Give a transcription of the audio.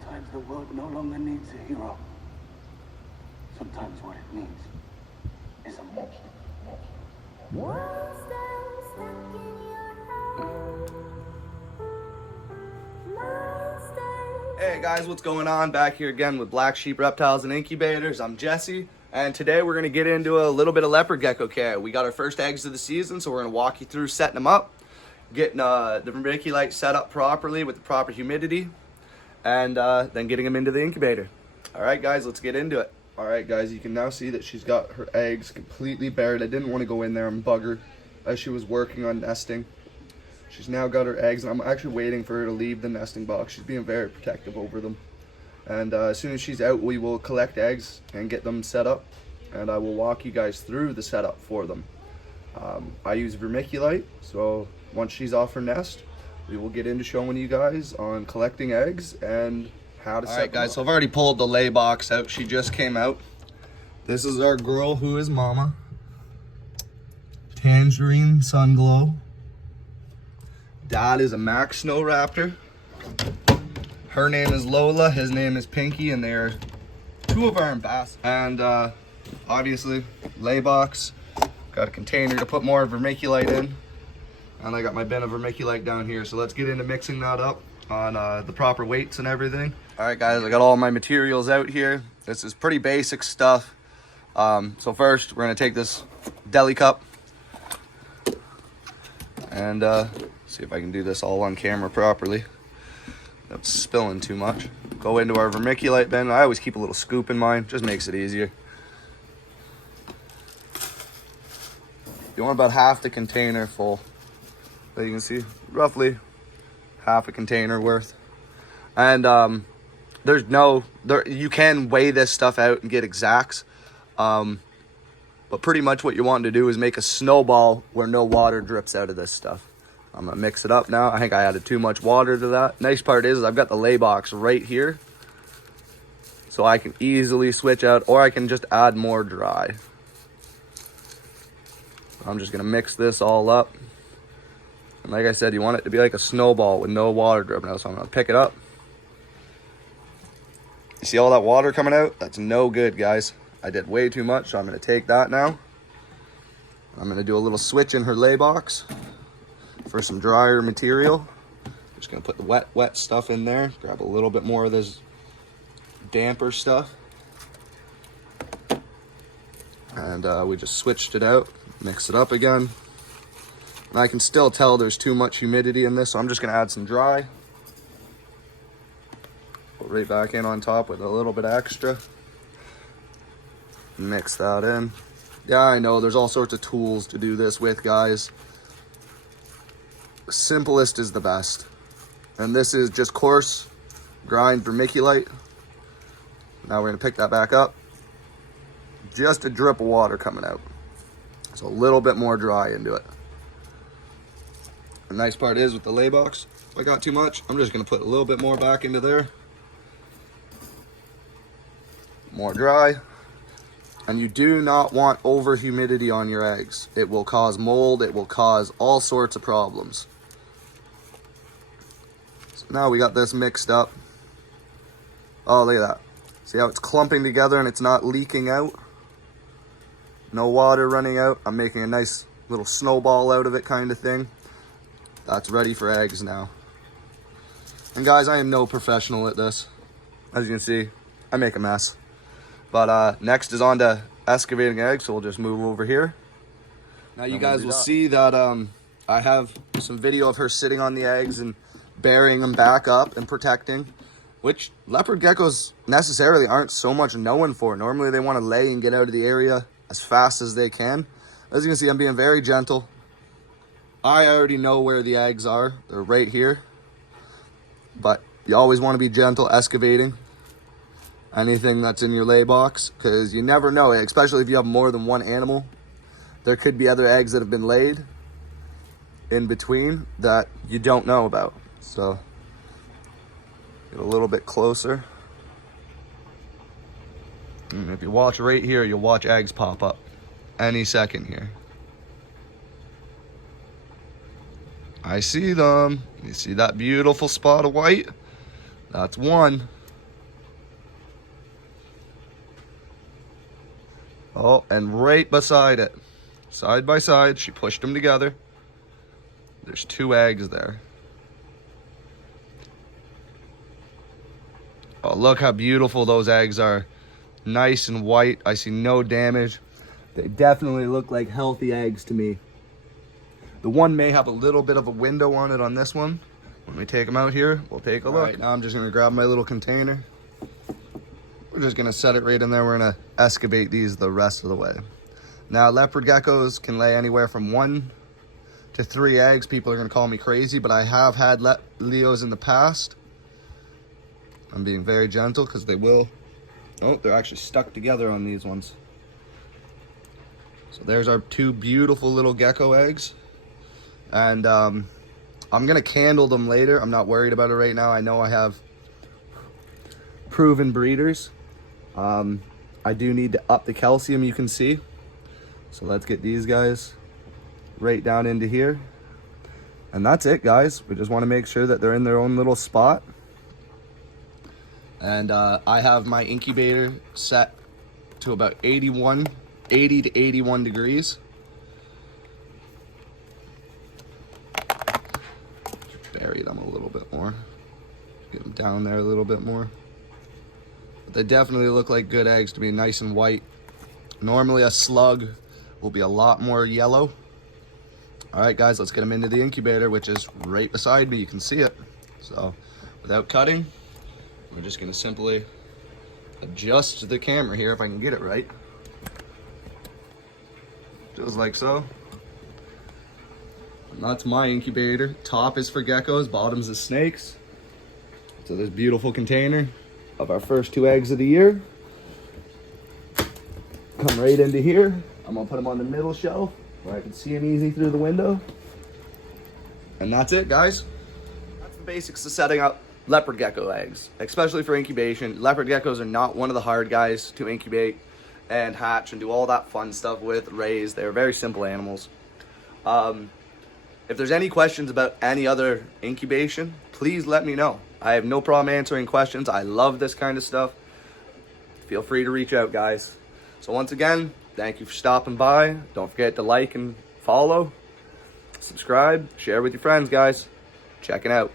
Sometimes the world no longer needs a hero. Sometimes what it needs is a monster. Hey guys, what's going on? Back here again with Black Sheep Reptiles and Incubators. I'm Jesse, and today we're going to get into a little bit of leopard gecko care. We got our first eggs of the season, so we're going to walk you through setting them up, getting the vermiculite set up properly with the proper humidity, and then getting them into the incubator. All right guys, let's get into it. All right guys, you can now see that she's got her eggs completely buried. I didn't want to go in there and bug her as she was working on nesting. She's now got her eggs, and I'm actually waiting for her to leave the nesting box. She's being very protective over them. And as soon as she's out, we will collect eggs and get them set up, and I will walk you guys through the setup for them. I use vermiculite, so once she's off her nest, we will get into showing you guys on collecting eggs and how to set them up. All right guys, so I've already pulled the lay box out. She just came out. This is our girl who is Mama. Tangerine Sunglow. Dad is a Max Snow Raptor. Her name is Lola, his name is Pinky, and they're two of our ambassadors. And obviously, lay box. Got a container to put more vermiculite in. And I got my bin of vermiculite down here. So let's get into mixing that up on the proper weights and everything. All right guys, I got all my materials out here. This is pretty basic stuff. So first, we're gonna take this deli cup and see if I can do this all on camera properly. That's spilling too much. Go into our vermiculite bin. I always keep a little scoop in mine, just makes it easier. You want about half the container full. But you can see roughly half a container worth. And you can weigh this stuff out and get exacts. But pretty much what you want to do is make a snowball where no water drips out of this stuff. I'm gonna mix it up now. I think I added too much water to that. Nice part is I've got the lay box right here, so I can easily switch out, or I can just add more dry. I'm just gonna mix this all up. And like I said, you want it to be like a snowball with no water dripping out. So I'm gonna pick it up. You see all that water coming out? That's no good, guys. I did way too much, so I'm gonna take that now. I'm gonna do a little switch in her lay box for some drier material. Just gonna put the wet stuff in there. Grab a little bit more of this damper stuff. And we just switched it out, mix it up again. And I can still tell there's too much humidity in this, so I'm just gonna add some dry. Put right back in on top with a little bit extra. Mix that in. Yeah, I know there's all sorts of tools to do this with, guys. The simplest is the best. And this is just coarse grind vermiculite. Now we're gonna pick that back up. Just a drip of water coming out. So a little bit more dry into it. The nice part is with the lay box, if I got too much, I'm just gonna put a little bit more back into there. More dry. And you do not want over humidity on your eggs. It will cause mold, it will cause all sorts of problems. So now we got this mixed up. Oh, look at that. See how it's clumping together and it's not leaking out? No water running out. I'm making a nice little snowball out of it kind of thing. That's ready for eggs now. And guys, I am no professional at this. As you can see, I make a mess. But next is on to excavating eggs, so we'll just move over here. Now you guys will see that I have some video of her sitting on the eggs and burying them back up and protecting, which leopard geckos necessarily aren't so much known for. Normally they want to lay and get out of the area as fast as they can. As you can see, I'm being very gentle. I already know where the eggs are. They're right here. But you always want to be gentle excavating anything that's in your lay box, because you never know, especially if you have more than one animal. There could be other eggs that have been laid in between that you don't know about. So get a little bit closer. And if you watch right here, you'll watch eggs pop up any second here. I see them. You see that beautiful spot of white? That's one. Oh, and right beside it, side by side, she pushed them together. There's 2 eggs there. Oh, look how beautiful those eggs are. Nice and white. I see no damage. They definitely look like healthy eggs to me. The one may have a little bit of a window on it on this one. When we take them out here, we'll take a look. All right, now I'm just gonna grab my little container. We're just gonna set it right in there. We're gonna excavate these the rest of the way. Now, leopard geckos can lay anywhere from 1 to 3 eggs. People are gonna call me crazy, but I have had Leos in the past. I'm being very gentle because they will. Oh, they're actually stuck together on these ones. So there's our 2 beautiful little gecko eggs. And I'm gonna candle them later. I'm not worried about it right now. I know I have proven breeders. I do need to up the calcium, you can see. So let's get these guys right down into here. And that's it, guys. We just want to make sure that they're in their own little spot. And I have my incubator set to about 80 to 81 degrees. Bury them a little bit more. Get them down there a little bit more. But they definitely look like good eggs to me, nice and white. Normally a slug will be a lot more yellow. All right, guys, let's get them into the incubator, which is right beside me. You can see it. So without cutting, we're just gonna simply adjust the camera here if I can get it right. Just like so. And that's my incubator. Top is for geckos, bottom's is snakes. So this beautiful container of our first 2 eggs of the year. Come right into here. I'm gonna put them on the middle shelf where I can see them easy through the window. And that's it, guys. That's the basics of setting up leopard gecko eggs, especially for incubation. Leopard geckos are not one of the hard guys to incubate and hatch and do all that fun stuff with, raise. They're very simple animals. If there's any questions about any other incubation, please let me know. I have no problem answering questions. I love this kind of stuff. Feel free to reach out, guys. So once again, thank you for stopping by. Don't forget to like and follow, subscribe, share with your friends, guys. Checking out.